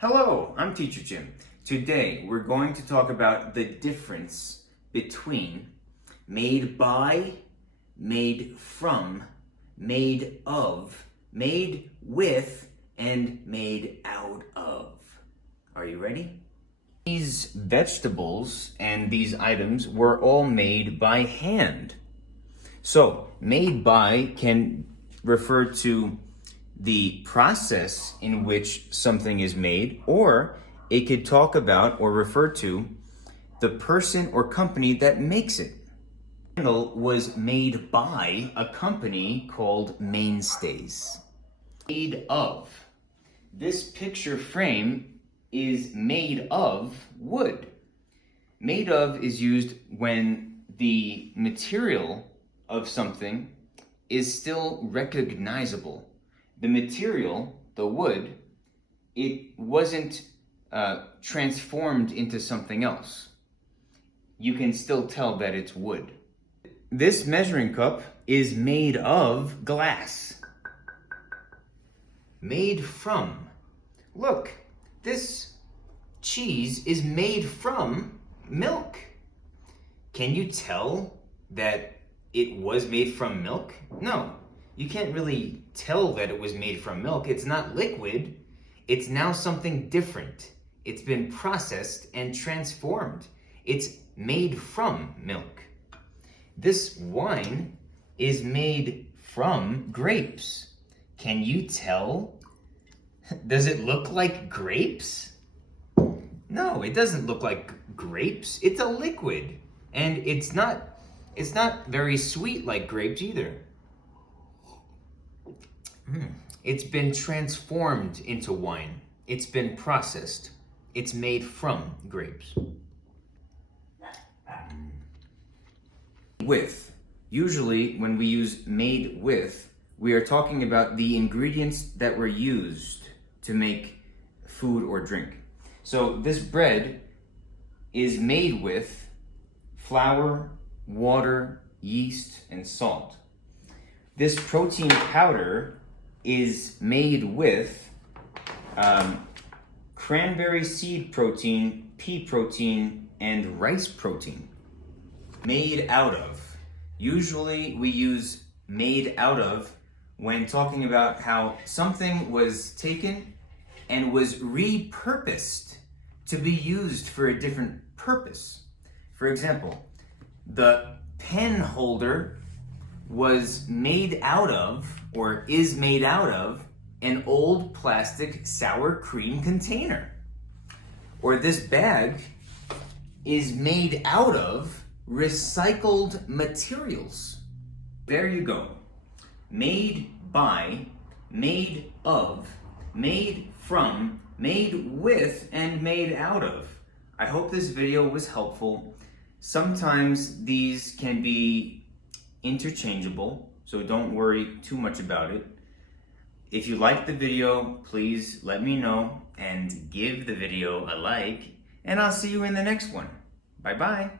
Hello, I'm Teacher Jim. Today we're going to talk about the difference between made by, made from, made of, made with, and made out of. Are you ready? These vegetables and these items were all made by hand. So, made by can refer to the process in which something is made, or it could talk about or refer to the person or company that makes it. The candle was made by a company called Mainstays. Made of. This picture frame is made of wood. Made of is used when the material of something is still recognizable. The material, the wood, it wasn't transformed into something else. You can still tell that it's wood. This measuring cup is made of glass. Made from. Look, this cheese is made from milk. Can you tell that it was made from milk? No. You can't really tell that it was made from milk. It's not liquid. It's now something different. It's been processed and transformed. It's made from milk. This wine is made from grapes. Can you tell? Does it look like grapes? No, it doesn't look like grapes. It's a liquid. And it's not very sweet like grapes either. It's been transformed into wine. It's been processed. It's made from grapes. With. Usually when we use made with, we are talking about the ingredients that were used to make food or drink. So this bread is made with flour, water, yeast, and salt. This protein powder is made with cranberry seed protein, pea protein, and rice protein. Made out of. Usually we use made out of when talking about how something was taken and was repurposed to be used for a different purpose. For example, the pen holder was made out of, or is made out of, an old plastic sour cream container. Or this bag is made out of recycled materials. There you go. Made by, made of, made from, made with, and made out of. I hope this video was helpful. Sometimes these can be interchangeable, so don't worry too much about it. If you liked the video, please let me know and give the video a like, and I'll see you in the next one. Bye-bye.